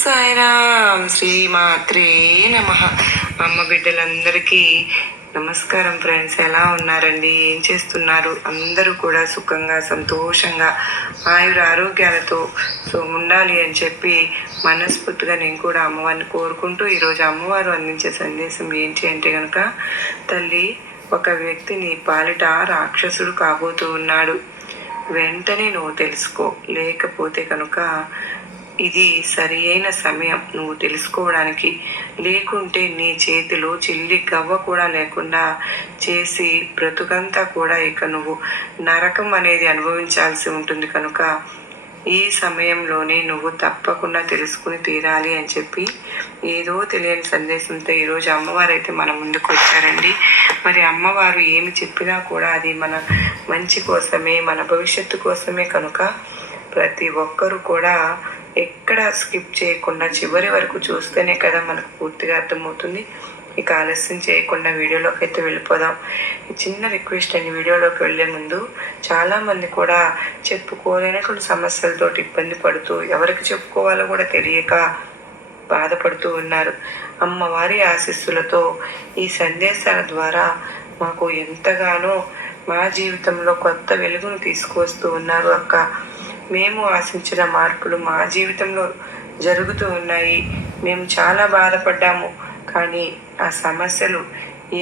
సాయిరామ్ శ్రీమాత్రే నమ. అమ్మ బిడ్డలందరికీ నమస్కారం ఫ్రెండ్స్. ఎలా ఉన్నారండి? ఏం చేస్తున్నారు? అందరూ కూడా సుఖంగా సంతోషంగా ఆయుర ఆరోగ్యాలతో ఉండాలి అని చెప్పి మనస్ఫూర్తిగా నేను కూడా అమ్మవారిని కోరుకుంటూ ఈరోజు అమ్మవారు అందించే సందేశం ఏంటి అంటే కనుక, తల్లి, ఒక వ్యక్తి నీ పాలిట రాక్షసుడు కాబోతూ ఉన్నాడు. వెంటనే నువ్వు తెలుసుకో, లేకపోతే కనుక ఇది సరి అయిన సమయం నువ్వు తెలుసుకోవడానికి. లేకుంటే నీ చేతిలో చిల్లి గవ్వ కూడా లేకుండా చేసి బ్రతుకంతా కూడా ఇక నువ్వు నరకం అనేది అనుభవించాల్సి ఉంటుంది. కనుక ఈ సమయంలోనే నువ్వు తప్పకుండా తెలుసుకుని తీరాలి అని చెప్పి ఏదో తెలియని సందేశంతో ఈరోజు అమ్మవారు అయితే మన ముందుకు వచ్చారండి. మరి అమ్మవారు ఏమి చెప్పినా కూడా అది మన మంచి కోసమే, మన భవిష్యత్తు కోసమే. కనుక ప్రతి ఒక్కరూ కూడా ఎక్కడ స్కిప్ చేయకుండా చివరి వరకు చూస్తేనే కదా మనకు పూర్తిగా అర్థమవుతుంది. ఇక ఆలస్యం చేయకుండా వీడియోలోకి అయితే వెళ్ళిపోదాం. చిన్న రిక్వెస్ట్ అండి, వీడియోలోకి వెళ్ళే ముందు చాలామంది కూడా చెప్పుకోలేనటువంటి సమస్యలతో ఇబ్బంది పడుతూ, ఎవరికి చెప్పుకోవాలో కూడా తెలియక బాధపడుతూ ఉన్నారు. అమ్మవారి ఆశీస్సులతో ఈ సందేశాల ద్వారా మాకు ఎంతగానో మా జీవితంలో కొత్త వెలుగును తీసుకువస్తూ ఉన్నారు అక్క. మేము ఆశించిన మార్పులు మా జీవితంలో జరుగుతూ ఉన్నాయి. మేము చాలా బాధపడ్డాము, కానీ ఆ సమస్యలు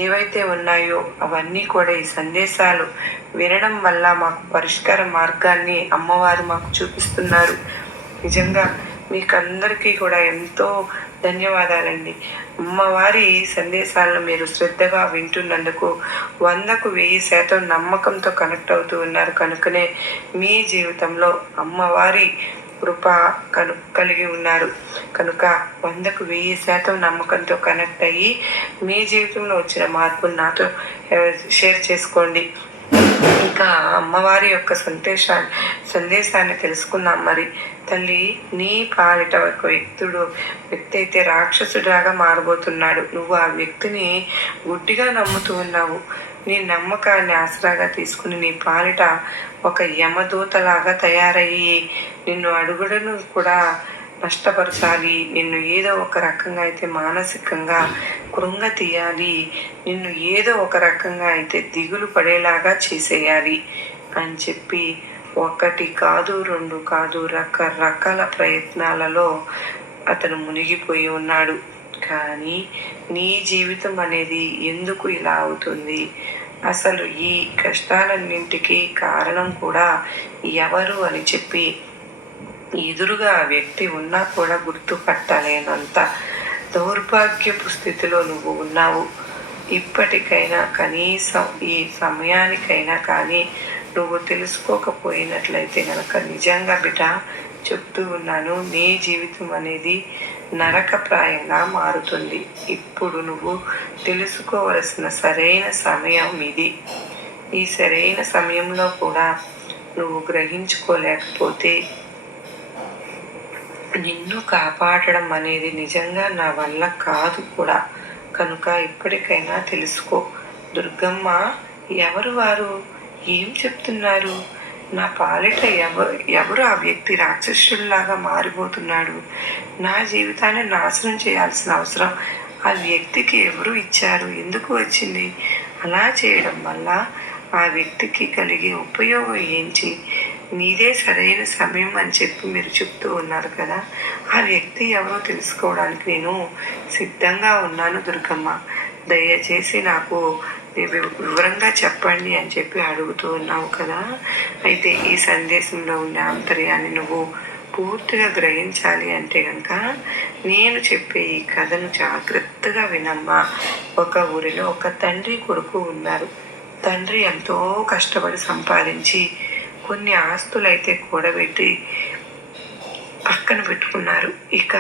ఏవైతే ఉన్నాయో అవన్నీ కూడా ఈ సందేశాలు వినడం వల్ల మాకు పరిష్కార మార్గాన్ని అమ్మవారు మాకు చూపిస్తున్నారు. నిజంగా మీకందరికీ కూడా ఎంతో ధన్యవాదాలండి. అమ్మవారి సందేశాలను మీరు శ్రద్ధగా వింటున్నందుకు 100కు 1000% నమ్మకంతో కనెక్ట్ అవుతూ ఉన్నారు. కనుకనే మీ జీవితంలో అమ్మవారి కృప కలిగి ఉన్నారు. కనుక 100కు 1000% నమ్మకంతో కనెక్ట్ అయ్యి మీ జీవితంలో వచ్చిన మార్పును నాతో షేర్ చేసుకోండి. ఇంకా అమ్మవారి యొక్క సందేశాన్ని తెలుసుకుందాం. మరి తల్లి, నీ పాలిట ఒక వ్యక్తి అయితే రాక్షసుడిలాగా మారబోతున్నాడు. నువ్వు ఆ వ్యక్తిని గుడ్డిగా నమ్ముతూ ఉన్నావు. నీ నమ్మకాన్ని ఆసరాగా తీసుకుని నీ పాలిట ఒక యమదూతలాగా తయారయ్యి నిన్ను అడుగుడును కూడా నష్టపరచాలి. నిన్ను ఏదో ఒక రకంగా అయితే మానసికంగా కృంగ తీయాలి. నిన్ను ఏదో ఒక రకంగా అయితే దిగులు పడేలాగా చేసేయాలి అని చెప్పి 1 కాదు 2 కాదు రకరకాల ప్రయత్నాలలో అతను మునిగిపోయి ఉన్నాడు. కానీ నీ జీవితం అనేది ఎందుకు ఇలా అవుతుంది? అసలు ఈ కష్టాలన్నింటికీ కారణం కూడా ఎవరు అని చెప్పి ఎదురుగా ఆ వ్యక్తి ఉన్నా కూడా గుర్తుపట్టలేనంత దౌర్భాగ్యపు స్థితిలో నువ్వు ఉన్నావు. ఇప్పటికైనా కనీసం ఈ సమయానికైనా కానీ నువ్వు తెలుసుకోకపోయినట్లయితే కనుక నిజంగా బిడ్డ చెప్తూ ఉన్నాను, నీ జీవితం అనేది నరకప్రాయంగా మారుతుంది. ఇప్పుడు నువ్వు తెలుసుకోవలసిన సరైన సమయం ఇది. ఈ సరైన సమయంలో కూడా నువ్వు గ్రహించుకోలేకపోతే నిన్ను కాపాడడం అనేది నిజంగా నా వల్ల కాదు కూడా. కనుక ఇప్పటికైనా తెలుసుకో. దుర్గమ్మ, ఎవరు వారు? ఏం చెప్తున్నారు? నా పాలిట ఎవరు ఆ వ్యక్తి రాక్షసుడిలాగా మారిపోతున్నాడు? నా జీవితాన్ని నాశనం చేయాల్సిన అవసరం ఆ వ్యక్తికి ఎవరు ఇచ్చారు? ఎందుకు వచ్చింది? అలా చేయడం వల్ల ఆ వ్యక్తికి కలిగే ఉపయోగం ఏంటి? నీదే సరైన సమయం అని చెప్పి మీరు చెప్తూ ఉన్నారు కదా. ఆ వ్యక్తి ఎవరో తెలుసుకోవడానికి నేను సిద్ధంగా ఉన్నాను దుర్గమ్మ. దయచేసి నాకు వివరంగా చెప్పండి అని చెప్పి అడుగుతూ ఉన్నావు కదా. అయితే ఈ సందేశంలో ఉన్న ఆంతర్యాన్ని నువ్వు పూర్తిగా గ్రహించాలి అంటే కనుక నేను చెప్పే ఈ కథను జాగ్రత్తగా వినమ్మా. ఒక ఊరిలో ఒక తండ్రి కొడుకు ఉన్నారు. తండ్రి ఎంతో కష్టపడి సంపాదించి కొన్ని ఆస్తులైతే కూడబెట్టి పక్కన పెట్టుకున్నారు. ఇక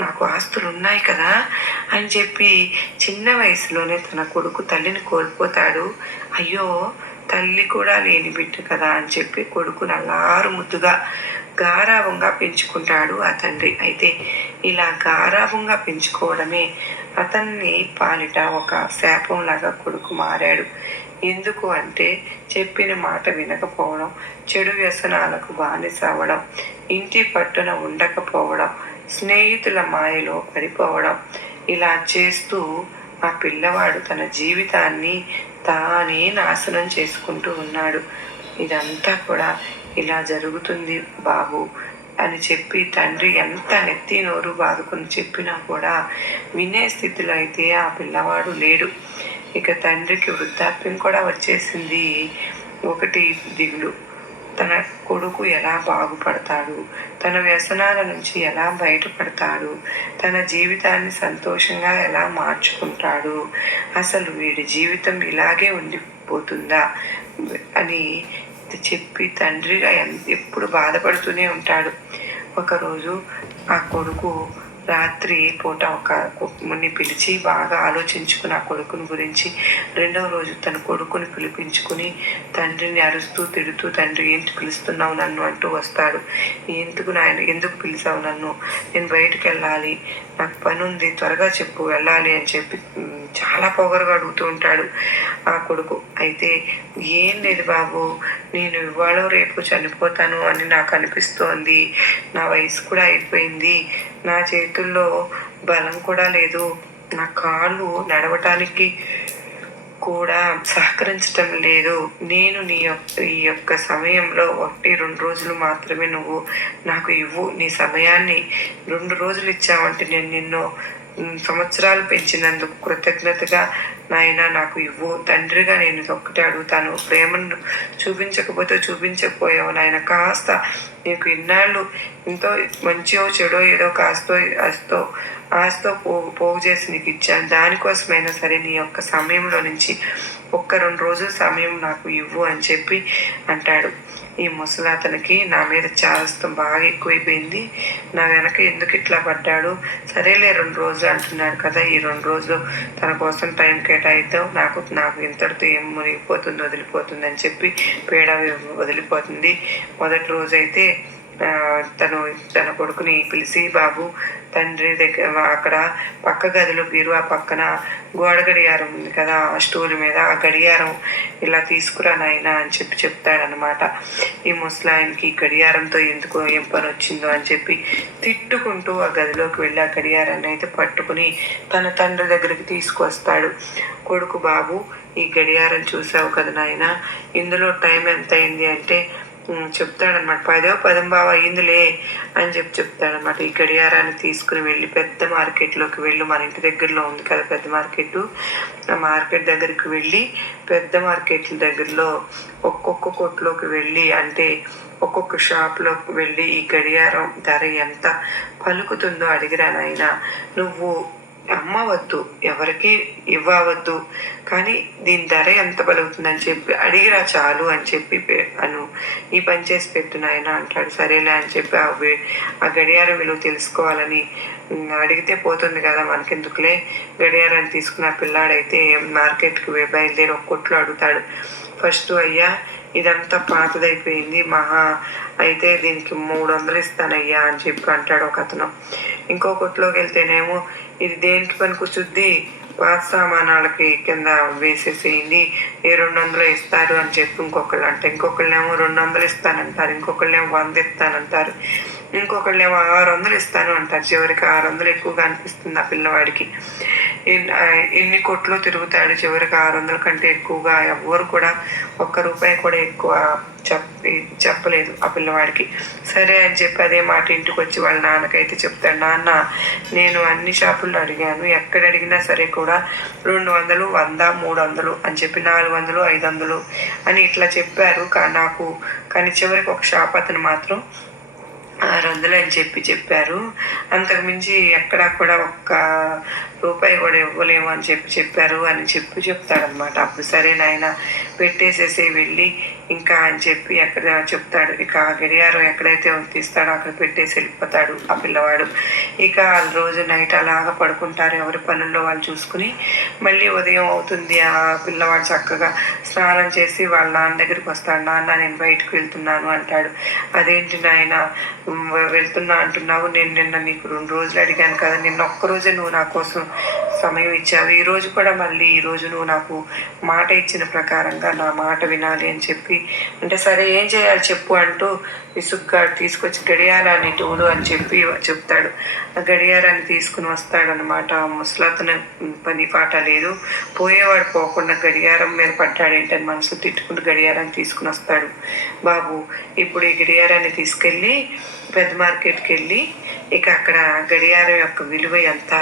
నాకు ఆస్తులు ఉన్నాయి కదా అని చెప్పి చిన్న వయసులోనే తన కొడుకు తల్లిని కోల్పోతాడు. అయ్యో, తల్లి కూడా లేని బిడ్డ కదా అని చెప్పి కొడుకును అల్లారు ముద్దుగా గారాబంగా పెంచుకుంటాడు ఆ తండ్రి. అయితే ఇలా గారాబంగా పెంచుకోవడమే అతన్ని పాలిట ఒక శాపంలాగా కొడుకు మారాడు. ఎందుకు అంటే చెప్పిన మాట వినకపోవడం, చెడు వ్యసనాలకు బానిస అవ్వడం, ఇంటి పట్టున ఉండకపోవడం, స్నేహితుల మాయలో పడిపోవడం, ఇలా చేస్తూ ఆ పిల్లవాడు తన జీవితాన్ని తానే నాశనం చేసుకుంటూ ఉన్నాడు. ఇదంతా కూడా ఇలా జరుగుతుంది బాబు అని చెప్పి తండ్రి ఎంత నెత్తి నోరు బాదుకుని చెప్పినా కూడా వినే స్థితిలో అయితే ఆ పిల్లవాడు లేడు. ఇక తండ్రికి వృద్ధాప్యం కూడా వచ్చేసింది. ఒకటి దిగులు, తన కొడుకు ఎలా బాగుపడతాడు, తన వ్యసనాల నుంచి ఎలా బయటపడతాడు, తన జీవితాన్ని సంతోషంగా ఎలా మార్చుకుంటాడు, అసలు వీడి జీవితం ఇలాగే ఉండిపోతుందా అని చెప్పి తండ్రిగా ఎప్పుడు బాధపడుతూనే ఉంటాడు. ఒకరోజు ఆ కొడుకు రాత్రి పూట ఒక కుటుంబాన్ని పిలిచి బాగా ఆలోచించుకుని ఆ కొడుకుని గురించి రెండవ రోజు తన కొడుకుని పిలిపించుకుని తండ్రిని అరుస్తూ తిడుతూ, తండ్రి ఏంటి పిలుస్తున్నావు నన్ను అంటూ వస్తాడు. ఎందుకు పిలిచావు నన్ను, నేను బయటకు వెళ్ళాలి, నాకు పని ఉంది, త్వరగా చెప్పు వెళ్ళాలి అని చెప్పి చాలా పొగరుగా అడుగుతూ ఉంటాడు ఆ కొడుకు. అయితే ఏం లేదు బాబు, నేను ఇవాళ రేపు చనిపోతాను అని నాకు అనిపిస్తోంది, నా వయసు కూడా అయిపోయింది, నా చేతుల్లో బలం కూడా లేదు, నా కాళ్ళు నడవటానికి కూడా సహకరించటం లేదు, నేను ఈ యొక్క సమయంలో 1-2 రోజులు మాత్రమే నువ్వు నాకు ఇవ్వు, నీ సమయాన్ని 2 రోజులు ఇచ్చావంటే నేను నిన్ను సంవత్సరాలు పెంచినందుకు కృతజ్ఞతగా నాయన నాకు ఇవ్వు, తండ్రిగా నేను ఒక్కటే అడుగుతాను, ప్రేమను చూపించకపోయావు నాయన, కాస్త నీకు ఇన్నాళ్ళు ఎంతో మంచియో చెడో ఏదో ఆస్తో పోగు చేసి నీకు ఇచ్చాను, దానికోసమైనా సరే నీ యొక్క సమయంలో నుంచి 1-2 రోజుల సమయం నాకు ఇవ్వు అని చెప్పి అంటాడు. ఈ ముసలాతనికి నా మీద చాదస్తం బాగా ఎక్కువైపోయింది, నా వెనక ఎందుకు ఇట్లా పడ్డాడు, సరేలే 2 రోజులు అంటున్నాడు కదా, ఈ 2 రోజులు తన కోసం టైం కేటాయిద్దాం, నాకు ఇంతటితో ఏం మునిగిపోతుంది, వదిలిపోతుంది అని చెప్పి పీడ వదిలిపోతుంది. మొదటి రోజు అయితే తన కొడుకుని పిలిచి, బాబు తండ్రి దగ్గర అక్కడ పక్క గదిలో బీరువా పక్కన గోడ గడియారం ఉంది కదా, ఆ స్టూల్ మీద ఆ గడియారం ఇలా తీసుకురా నాయనా అని చెప్పి చెప్తాడనమాట. ఈ ముసలాయనకి గడియారంతో ఎందుకో ఏం పని వచ్చిందో అని చెప్పి తిట్టుకుంటూ ఆ గదిలోకి వెళ్ళి ఆ గడియారాన్ని అయితే పట్టుకుని తన తండ్రి దగ్గరికి తీసుకొస్తాడు. కొడుకు, బాబు ఈ గడియారం చూసావు కదా నాయన, ఇందులో టైం ఎంత అయింది అంటే చెప్తాడనమాట. 10:10 అయ్యిందిలే అని చెప్తాడనమాట. ఈ గడియారాన్ని తీసుకుని వెళ్ళి పెద్ద మార్కెట్లోకి వెళ్ళి, మన ఇంటి దగ్గరలో ఉంది కదా పెద్ద మార్కెట్, ఆ మార్కెట్ దగ్గరికి వెళ్ళి పెద్ద మార్కెట్ల దగ్గరలో ఒక్కొక్క కొట్టులోకి వెళ్ళి, అంటే ఒక్కొక్క షాప్లోకి వెళ్ళి ఈ గడియారం ధర ఎంత పలుకుతుందో అడిగిరా నాయన, నువ్వు అమ్మవద్దు, ఎవరికి ఇవ్వవద్దు, కానీ దీని ధర ఎంత పలుకుతుందని చెప్పి అడిగిరా చాలు అని చెప్పి ఈ పని చేసి పెట్టు నాయన అంటాడు. సరేలే అని చెప్పి ఆ గడియారం విలువ తెలుసుకోవాలని అడిగితే పోతుంది కదా, మనకెందుకులే, గడియారాన్ని తీసుకున్న పిల్లాడైతే మార్కెట్కి బయలుదేరి ఒక కొట్లో అడుగుతాడు. ఫస్ట్, అయ్యా ఇదంతా పాతదైపోయింది, అయితే దీనికి 300 ఇస్తానయ్యా అని చెప్పి అంటాడు ఒక అతను. ఇంకో కొట్లోకి వెళ్తేనేమో, ఇది దేనికి పనికొచ్చుద్ది, పాత సామానాలకి కింద వేసేసేయండి, 200 ఇస్తారు అని చెప్పి ఇంకొకళ్ళు అంటారు. ఇంకొకళ్ళేమో 200 ఇస్తానంటారు, ఇంకొకళ్ళేమో 100 ఇస్తానంటారు, ఇంకొకళ్ళేమో 600 ఇస్తాను అంటారు. చివరికి 600 ఎక్కువగా అనిపిస్తుంది ఆ పిల్లవాడికి. ఎన్ని కొట్లు తిరుగుతాడు, చివరికి 600 కంటే ఎక్కువగా ఎవ్వరు కూడా ₹1 కూడా ఎక్కువ చెప్పలేదు ఆ పిల్లవాడికి. సరే అని చెప్పి అదే మాట ఇంటికి వచ్చి వాళ్ళ నాన్నకైతే చెప్తాడు. నాన్న, నేను అన్ని షాపుల్లో అడిగాను, ఎక్కడ అడిగినా సరే కూడా 200, 100, 300 అని చెప్పి 400, 500 అని ఇట్లా చెప్పారు. కానీ చివరికి ఒక షాప్ అతను మాత్రం 600 అని చెప్పారు. అంతకుమించి ఎక్కడా కూడా ₹1 కూడా ఇవ్వలేము అని చెప్పారు అని చెప్తాడనమాట. అప్పుడు సరే నాయన పెట్టేసేసి వెళ్ళి ఇంకా అని చెప్పి ఎక్కడ చెప్తాడు. ఇక ఆ గడియారం ఎక్కడైతే తీస్తాడో అక్కడ పెట్టేసి వెళ్ళిపోతాడు ఆ పిల్లవాడు. ఇక రోజు నైట్ అలాగా పడుకుంటారు, ఎవరి పనుల్లో వాళ్ళు చూసుకుని. మళ్ళీ ఉదయం అవుతుంది, ఆ పిల్లవాడు చక్కగా స్నానం చేసి వాళ్ళ నాన్న దగ్గరికి వస్తాడు. నాన్న, నేను బయటకు వెళ్తున్నాను అంటాడు. అదేంటి నాయన వెళ్తున్నా అంటున్నావు, నేను నిన్న నీకు 2 రోజులు అడిగాను కదా, నిన్న ఒక్కరోజే నువ్వు నా కోసం సమయం ఇచ్చావు. ఈరోజు కూడా మళ్ళీ ఈరోజు నువ్వు నాకు మాట ఇచ్చిన ప్రకారంగా నా మాట వినాలి అని చెప్పి, అంటే సరే ఏం చేయాలి చెప్పు అంటూ విసుగ్గా తీసుకొచ్చి గడియారాన్ని తోడు అని చెప్పి చెప్తాడు. ఆ గడియారాన్ని తీసుకుని వస్తాడనమాట. ముసలతను పని పాట లేదు, పోయేవాడు పోకుండా గడియారం మీద పడ్డాడేంటని మనసు తిట్టుకుంటూ గడియారాన్ని తీసుకుని వస్తాడు. బాబు ఇప్పుడు ఈ గడియారాన్ని తీసుకెళ్ళి పెద్ద మార్కెట్కి వెళ్ళి ఇక అక్కడ గడియారం యొక్క విలువ ఎంత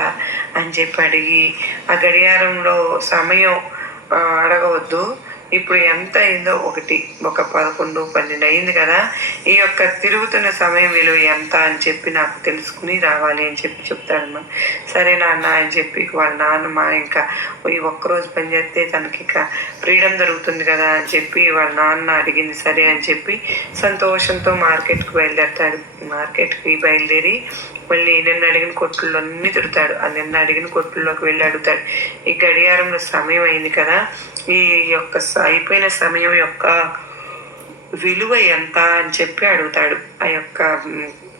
అని చెప్పి అడిగి, ఆ గడియారంలో సమయం అడగవద్దు, ఇప్పుడు ఎంత అయిందో ఒక 11, 12 అయింది కదా, ఈ యొక్క తిరుగుతున్న సమయం విలువ ఎంత అని చెప్పి నాకు తెలుసుకుని రావాలి అని చెప్పి చెప్తాడమ్మా. సరే నాన్న అని చెప్పి వాళ్ళ నాన్నమ్మ ఇంకా ఈ ఒక్కరోజు పని చేస్తే తనకి ఇక ఫ్రీడమ్ దొరుకుతుంది కదా అని చెప్పి వాళ్ళ నాన్న అడిగింది సరే అని చెప్పి సంతోషంతో మార్కెట్కి బయలుదేరతాడు. మార్కెట్కి బయలుదేరి మళ్ళీ నిన్న అడిగిన కొట్టుల్లో అన్నీ తిరుగుతాడు. ఆ నిన్న అడిగిన కొట్టుల్లోకి వెళ్ళి అడుగుతాడు, ఈ గడియారంలో సమయం అయింది కదా, ఈ యొక్క అయిపోయిన సమయం యొక్క విలువ ఎంత అని చెప్పి అడుగుతాడు. ఆ యొక్క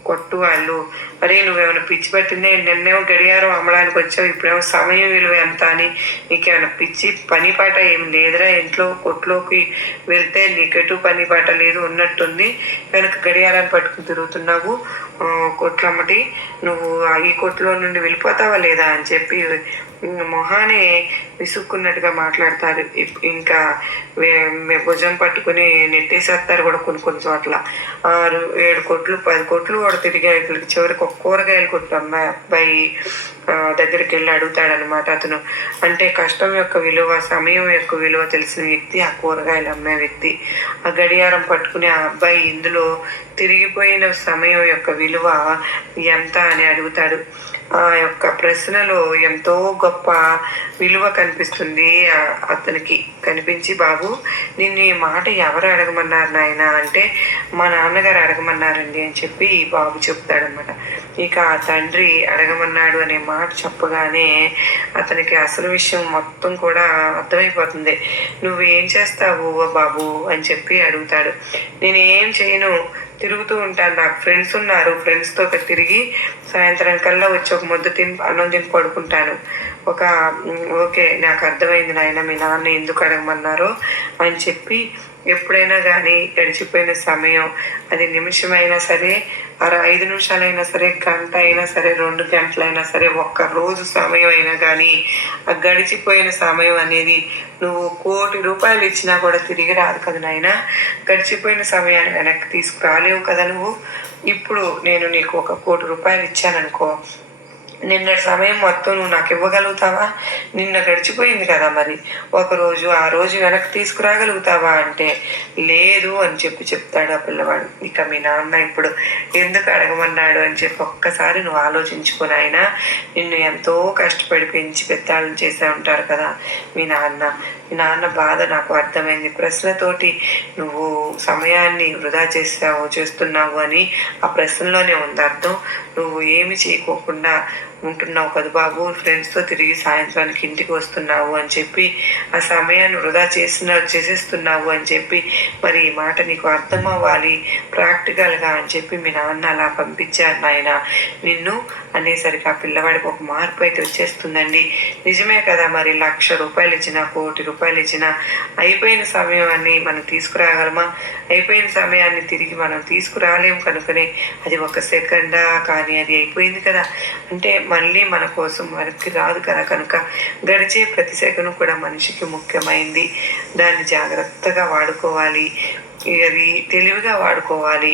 కొట్టు వాళ్ళు, అరే నువ్వేమైనా పిచ్చి పట్టిందే, నిన్నేమో గడియారం అమ్మడానికి వచ్చావు, ఇప్పుడేమో సమయం విలువ ఎంత అని నీకేమైనా పిచ్చి పని పాట ఏం లేదురా, ఇంట్లో కొట్టులోకి వెళ్తే నీకెటు పని పాట లేదు ఉన్నట్టుంది, కనుక గడియారాన్ని పట్టుకుని తిరుగుతున్నావు కొట్లమ్మటి, నువ్వు ఈ కొట్లో నుండి వెళ్ళిపోతావా లేదా అని చెప్పి మొహానే విసుక్కున్నట్టుగా మాట్లాడతారు. ఇంకా భుజం పట్టుకుని నెట్టేసేస్తారు కూడా కొన్ని చోట్ల. 6, 7 కొట్లు 10 కొట్లు కూడా తిరిగాయి. చివరికి ఒక కూరగాయలు కొట్టు అబ్బాయి దగ్గరికి వెళ్ళి అడుగుతాడనమాట. అతను అంటే కష్టం యొక్క విలువ, సమయం యొక్క విలువ తెలిసిన వ్యక్తి ఆ కూరగాయలు అమ్మే వ్యక్తి. ఆ గడియారం పట్టుకుని ఆ అబ్బాయి ఇందులో తిరిగిపోయిన సమయం యొక్క విలువ ఎంత అని అడుగుతాడు. ఆ యొక్క ప్రశ్నలో ఎంతో గొప్ప విలువ కనిపిస్తుంది అతనికి. కనిపించి, బాబు నిన్ను ఈ మాట ఎవరు అడగమన్నారు నాయన అంటే, మా నాన్నగారు అడగమన్నారండి అని చెప్పి ఈ బాబు చెప్తాడనమాట. ఇక ఆ తండ్రి అడగమన్నాడు అనే మాట చెప్పగానే అతనికి అసలు విషయం మొత్తం కూడా అర్థమైపోతుంది. నువ్వు ఏం చేస్తావు బాబు అని చెప్పి అడుగుతాడు. నేను ఏం చేయను, తిరుగుతూ ఉంటాను, నాకు ఫ్రెండ్స్ ఉన్నారు, ఫ్రెండ్స్తో తిరిగి సాయంత్రం కల్లా వచ్చి ఒక ముద్ద అన్నం తిని పడుకుంటాను. ఓకే నాకు అర్థమైంది నాయన, మీ నాన్న ఎందుకు అడగమన్నారో అని చెప్పి, ఎప్పుడైనా కానీ గడిచిపోయిన సమయం అది నిమిషమైనా సరే, 5 నిమిషాలైనా సరే, గంట అయినా సరే, 2 గంటలైనా సరే, 1 రోజు సమయం అయినా కానీ ఆ గడిచిపోయిన సమయం అనేది నువ్వు 1,00,00,000 రూపాయలు ఇచ్చినా కూడా తిరిగి రాదు కదా నాయన. గడిచిపోయిన సమయాన్ని వెనక్కి తీసుకురాలేవు కదా నువ్వు. ఇప్పుడు నేను నీకు 1,00,00,000 రూపాయలు ఇచ్చాననుకో, నిన్నటి సమయం మొత్తం నువ్వు నాకు ఇవ్వగలుగుతావా? నిన్న గడిచిపోయింది కదా, మరి ఆ రోజు వెనక్కి తీసుకురాగలుగుతావా అంటే లేదు అని చెప్పి చెప్తాడు ఆ పిల్లవాడు. ఇక మీ నాన్న ఇప్పుడు ఎందుకు అడగమన్నాడు అని చెప్పి ఒక్కసారి నువ్వు ఆలోచించుకుని, ఆయన నిన్ను ఎంతో కష్టపడి పెంచి పెద్దాళ్ళని చేసే ఉంటారు కదా మీ నాన్న బాధ నాకు అర్థమైంది. ప్రశ్నతోటి నువ్వు సమయాన్ని వృధా చేస్తున్నావు అని ఆ ప్రశ్నలోనే ఉంది అర్థం. నువ్వు ఏమి చేయకోకుండా ఉంటున్నావు కదా బాబు, ఫ్రెండ్స్తో తిరిగి సాయంత్రానికి ఇంటికి వస్తున్నావు అని చెప్పి ఆ సమయాన్ని వృధా చేసేస్తున్నావు అని చెప్పి, మరి ఈ మాట నీకు అర్థం అవ్వాలి ప్రాక్టికల్గా అని చెప్పి మీ నాన్న అలా పంపించారు నాయన నిన్ను అనేసరికి ఆ పిల్లవాడికి ఒక మార్పు అయితే వచ్చేస్తుందండి. నిజమే కదా, మరి 1,00,000 రూపాయలు ఇచ్చినా, 1,00,00,000 రూపాయలు ఇచ్చినా అయిపోయిన సమయాన్ని మనం తీసుకురాగలమా? అయిపోయిన సమయాన్ని తిరిగి మనం తీసుకురాలేము కనుకనే అది 1 సెకండా కానీ అది అయిపోయింది కదా, అంటే మళ్ళీ మన కోసం వెనక్కి రాదు కదా. కనుక గడిచే ప్రతి సెకను కూడా మనిషికి ముఖ్యమైంది. దాన్ని జాగ్రత్తగా వాడుకోవాలి, అది తెలివిగా వాడుకోవాలి,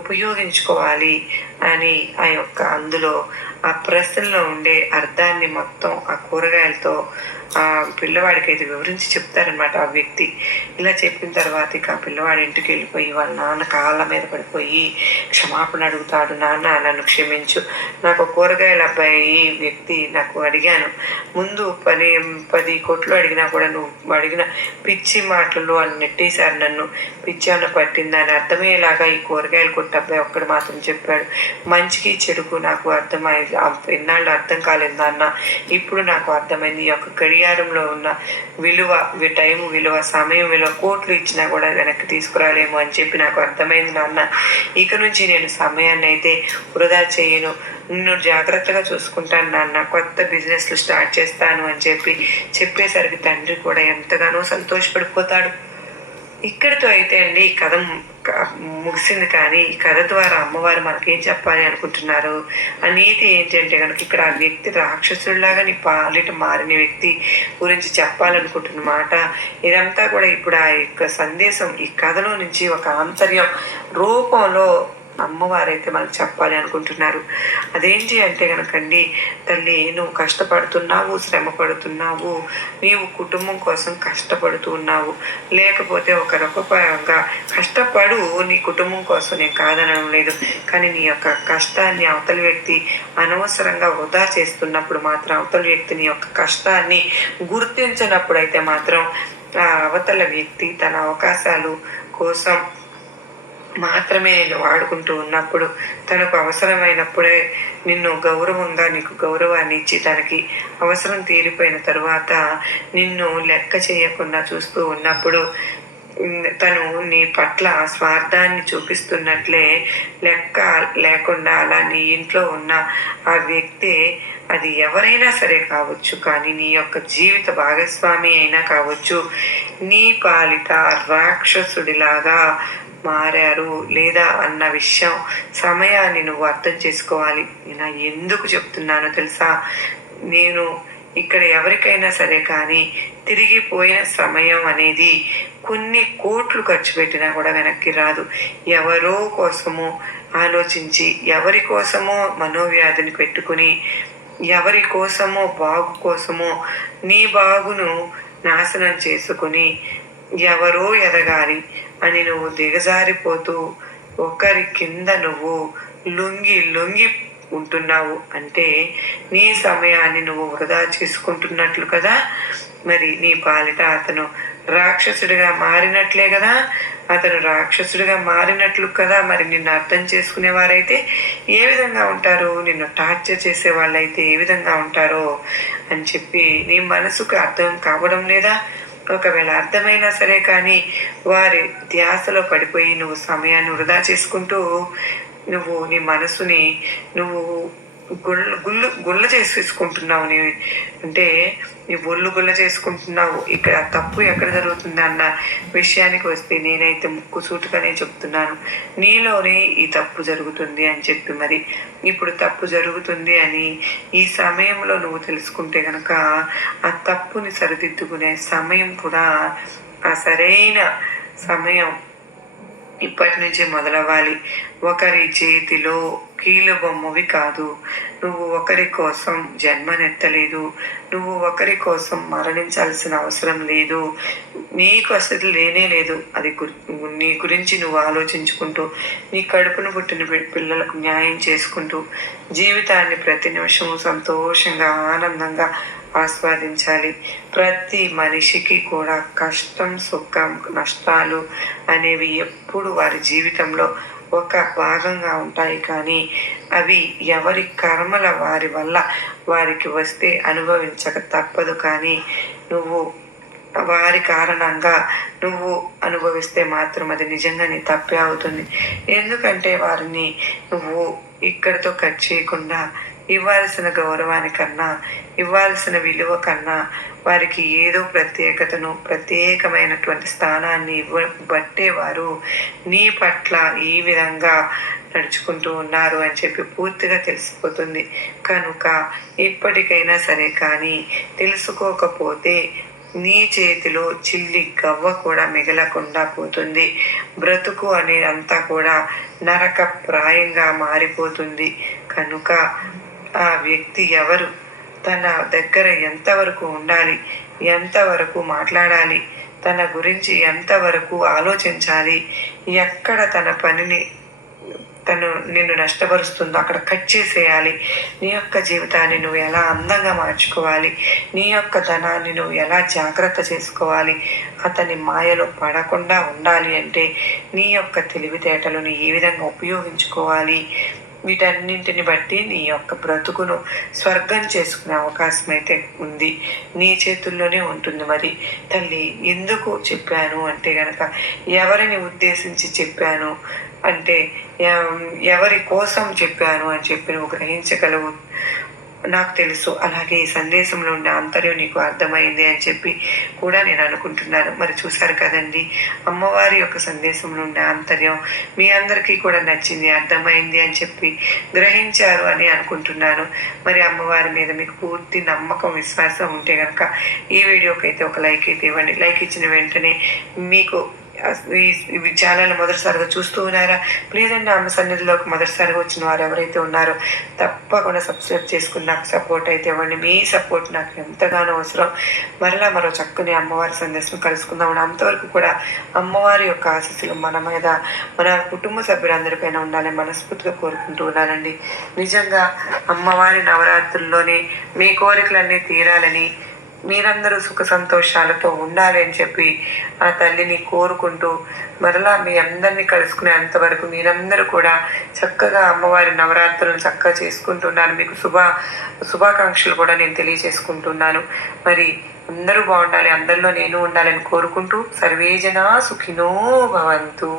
ఉపయోగించుకోవాలి అని ఆ యొక్క అందులో ఆ ప్రశ్నలో ఉండే అర్థాన్ని మొత్తం ఆ కూరగాయలతో ఆ పిల్లవాడికి అయితే వివరించి చెప్తారనమాట ఆ వ్యక్తి. ఇలా చెప్పిన తర్వాత ఇక ఆ పిల్లవాడి ఇంటికి వెళ్ళిపోయి వాళ్ళ నాన్న కాళ్ళ మీద పడిపోయి క్షమాపణ అడుగుతాడు. నాన్న నన్ను క్షమించు, నాకు కూరగాయల అబ్బాయి వ్యక్తి నాకు అడిగాను, ముందు 10 కొట్లు అడిగినా కూడా నువ్వు అడిగిన పిచ్చి మాటలు వాళ్ళు నెట్టేశారు, నన్ను పిచ్చి అన్న పట్టింది అని అర్థమయ్యేలాగా ఈ కూరగాయలు కొట్టు అబ్బాయి ఒక్కడు మాత్రం చెప్పాడు. మంచికి చెడుకు నాకు ఎన్నాళ్ళు అర్థం కాలేదు నాన్న, ఇప్పుడు నాకు అర్థమైంది. ఈ యొక్క గడియారంలో ఉన్న విలువ, టైం విలువ, సమయం విలువ కోట్లు ఇచ్చినా కూడా వెనక్కి తీసుకురాలేము అని చెప్పి నాకు అర్థమైంది నాన్న. ఇక నుంచి నేను సమయాన్ని అయితే వృధా చేయను, నిన్ను జాగ్రత్తగా చూసుకుంటాను నాన్న, కొత్త బిజినెస్లు స్టార్ట్ చేస్తాను అని చెప్పేసరికి తండ్రి కూడా ఎంతగానో సంతోషపడిపోతాడు. ఇక్కడితో అయితే అండి ఈ కథ ముగిసింది. కానీ ఈ కథ ద్వారా అమ్మవారు మనకేం చెప్పాలి అనుకుంటున్నారు? ఆ నీతి ఏంటంటే కనుక ఇక్కడ ఆ వ్యక్తి రాక్షసుడిలాగా నీ పాలిట మారిన వ్యక్తి గురించి చెప్పాలనుకుంటున్నమాట. ఇదంతా కూడా ఇప్పుడు ఆ యొక్క సందేశం ఈ కథలో నుంచి ఒక ఆంతర్యం రూపంలో అమ్మవారైతే మనకు చెప్పాలి అనుకుంటున్నారు. అదేంటి అంటే కనుకండి, తల్లి నువ్వు కష్టపడుతున్నావు, శ్రమ పడుతున్నావు, నీవు కుటుంబం కోసం కష్టపడుతూ ఉన్నావు, లేకపోతే ఒక రూపంగా కష్టపడు, నీ కుటుంబం కోసం నేను కాదనడం లేదు. కానీ నీ యొక్క కష్టాన్ని అవతలి వ్యక్తి అనవసరంగా వృధా చేస్తున్నప్పుడు మాత్రం, అవతలి వ్యక్తి నీ యొక్క కష్టాన్ని గుర్తించినప్పుడు అయితే మాత్రం ఆ అవతల వ్యక్తి తన అవకాశాలు కోసం మాత్రమే నేను వాడుకుంటూ ఉన్నప్పుడు, తనకు అవసరమైనప్పుడే నిన్ను గౌరవంగా నీకు గౌరవాన్ని ఇచ్చి తనకి అవసరం తీరిపోయిన తరువాత నిన్ను లెక్క చేయకుండా చూస్తూ ఉన్నప్పుడు తను నీ పట్ల స్వార్థాన్ని చూపిస్తున్నట్లే లెక్క లేకుండా అలా నీ ఇంట్లో ఉన్న ఆ వ్యక్తి, అది ఎవరైనా సరే కావచ్చు, కానీ నీ యొక్క జీవిత భాగస్వామి అయినా కావచ్చు, నీ పాలిట రాక్షసుడిలాగా మారారు లేదా అన్న విషయం సమయాన్ని నువ్వు అర్థం చేసుకోవాలి. నేను ఎందుకు చెప్తున్నానో తెలుసా? నేను ఇక్కడ ఎవరికైనా సరే కానీ తిరిగిపోయిన సమయం అనేది కొన్ని కోట్లు ఖర్చు పెట్టినా కూడా వెనక్కి రాదు. ఎవరో కోసమో ఆలోచించి, ఎవరి కోసమో మనోవ్యాధిని పెట్టుకుని, ఎవరి కోసమో బాగు కోసమో నీ బాగును నాశనం చేసుకుని ఎవరో ఎదగాలి అని నువ్వు దిగజారిపోతూ ఒకరి కింద నువ్వు లొంగి ఉంటున్నావు అంటే నీ సమయాన్ని నువ్వు వృధా చేసుకుంటున్నట్లు కదా. మరి నీ పాలిట అతను రాక్షసుడిగా మారినట్లే కదా, అతను రాక్షసుడిగా మారినట్లు కదా. మరి నిన్ను అర్థం చేసుకునేవారైతే ఏ విధంగా ఉంటారు, నిన్ను టార్చర్ చేసే వాళ్ళైతే ఏ విధంగా ఉంటారో అని చెప్పి నీ మనసుకు అర్థం కావడం లేదా? ఒకవేళ అర్థమైనా సరే కానీ వారి ధ్యాసలో పడిపోయి నువ్వు సమయాన్ని వృధా చేసుకుంటూ నువ్వు నీ మనసుని నువ్వు గుల్ల చేసుకుంటున్నావు. నీ అంటే నీ గుల్ల చేసుకుంటున్నావు. ఇక్కడ తప్పు ఎక్కడ జరుగుతుంది అన్న విషయానికి వస్తే నేనైతే ముక్కుసూటుగానే చెప్తున్నాను, నీలోనే ఈ తప్పు జరుగుతుంది అని చెప్పి. మరి ఇప్పుడు తప్పు జరుగుతుంది అని ఈ సమయంలో నువ్వు తెలుసుకుంటే కనుక ఆ తప్పుని సరిదిద్దుకునే సమయం కూడా, ఆ సరైన సమయం ఇప్పటి నుంచి మొదలవ్వాలి. ఒకరి చేతిలో కీలుబొమ్మవి కాదు. నువ్వు ఒకరి కోసం జన్మనెత్తలేదు, నువ్వు ఒకరి కోసం మరణించాల్సిన అవసరం లేదు, నీకు అసలు లేనే లేదు. అది నీ గురించి నువ్వు ఆలోచించుకుంటూ, నీ కడుపును పుట్టిన పిల్లలకు న్యాయం చేసుకుంటూ జీవితాన్ని ప్రతి నిమిషము సంతోషంగా ఆనందంగా ఆస్వాదించాలి. ప్రతి మనిషికి కూడా కష్టం, సుఖం, నష్టాలు అనేవి ఎప్పుడు వారి జీవితంలో ఒక భాగంగా ఉంటాయి. కానీ అవి ఎవరి కర్మల వారి వల్ల వారికి వస్తే అనుభవించక తప్పదు. కానీ నువ్వు వారి కారణంగా నువ్వు అనుభవిస్తే మాత్రం అది నిజంగా నీ తప్పే అవుతుంది. ఎందుకంటే వారిని నువ్వు ఇక్కడితో కట్ చేయకుండా ఇవ్వాల్సిన గౌరవానికన్నా, ఇవ్వాల్సిన విలువ కన్నా వారికి ఏదో ప్రత్యేకతను, ప్రత్యేకమైనటువంటి స్థానాన్ని బట్టే వారు నీ పట్ల ఈ విధంగా నడుచుకుంటూ ఉన్నారు అని చెప్పి పూర్తిగా తెలిసిపోతుంది. కనుక ఇప్పటికైనా సరే కానీ తెలుసుకోకపోతే నీ చేతిలో చిల్లి గవ్వ కూడా మిగలకుండా పోతుంది. బ్రతుకు అనేదంతా కూడా నరకప్రాయంగా మారిపోతుంది. కనుక ఆ వ్యక్తి ఎవరు, తన దగ్గర ఎంతవరకు ఉండాలి, ఎంతవరకు మాట్లాడాలి, తన గురించి ఎంతవరకు ఆలోచించాలి, ఎక్కడ తన పనిని నిన్ను నష్టపరుస్తుందో అక్కడ కట్ చేసేయాలి. నీ యొక్క జీవితాన్ని నువ్వు ఎలా అందంగా మార్చుకోవాలి, నీ యొక్క ధనాన్ని నువ్వు ఎలా జాగ్రత్త చేసుకోవాలి, అతని మాయలో పడకుండా ఉండాలి అంటే నీ యొక్క తెలివితేటలను ఏ విధంగా ఉపయోగించుకోవాలి, వీటన్నింటిని బట్టి నీ యొక్క బ్రతుకును స్వర్గం చేసుకునే అవకాశం అయితే ఉంది. నీ చేతుల్లోనే ఉంటుంది. మరి తల్లి ఎందుకు చెప్పాను అంటే గనక, ఎవరిని ఉద్దేశించి చెప్పాను అంటే, ఎవరి కోసం చెప్పాను అని చెప్పి నువ్వు గ్రహించగలవు నాకు తెలుసు. అలాగే ఈ సందేశంలో ఉన్న ఆంతర్యం నీకు అర్థమైంది అని చెప్పి కూడా నేను అనుకుంటున్నాను. మరి చూశారు కదండి, అమ్మవారి యొక్క సందేశంలో ఉన్న ఆంతర్యం మీ అందరికీ కూడా నచ్చింది, అర్థమైంది అని చెప్పి గ్రహించారు అని అనుకుంటున్నాను. మరి అమ్మవారి మీద మీకు పూర్తి నమ్మకం, విశ్వాసం ఉంటే కనుక ఈ వీడియోకి అయితే ఒక లైక్ అయితే ఇవ్వండి. లైక్ ఇచ్చిన వెంటనే మీకు ఈ ఛానల్ మొదటిసారిగా చూస్తూ ఉన్నారా, ప్లీజ్ అండి అమ్మ సన్నిధిలోకి మొదటిసారిగా వచ్చిన వారు ఎవరైతే ఉన్నారో తప్పకుండా సబ్స్క్రైబ్ చేసుకుని నాకు సపోర్ట్ అయితే ఇవ్వండి. మీ సపోర్ట్ నాకు ఎంతగానో అవసరం. మరో చక్కని అమ్మవారి సందేశం కలుసుకుందాం. అంతవరకు కూడా అమ్మవారి యొక్క ఆశీస్సులు మన మీద, మన కుటుంబ సభ్యులందరిపైన ఉండాలని మనస్ఫూర్తిగా కోరుకుంటూ ఉన్నానండి. నిజంగా అమ్మవారి నవరాత్రుల్లోనే మీ కోరికలన్నీ తీరాలని, మీరందరూ సుఖ సంతోషాలతో ఉండాలి అని చెప్పి ఆ తల్లిని కోరుకుంటూ, మరలా మీ అందరినీ కలుసుకునేంతవరకు మీరందరూ కూడా చక్కగా అమ్మవారి నవరాత్రులను చక్కగా చేసుకుంటున్నారు. మీకు శుభాకాంక్షలు కూడా నేను తెలియజేసుకుంటున్నాను. మరి అందరూ బాగుండాలి, అందరిలో నేను ఉండాలని కోరుకుంటూ, సర్వేజన సుఖినో భవంతు.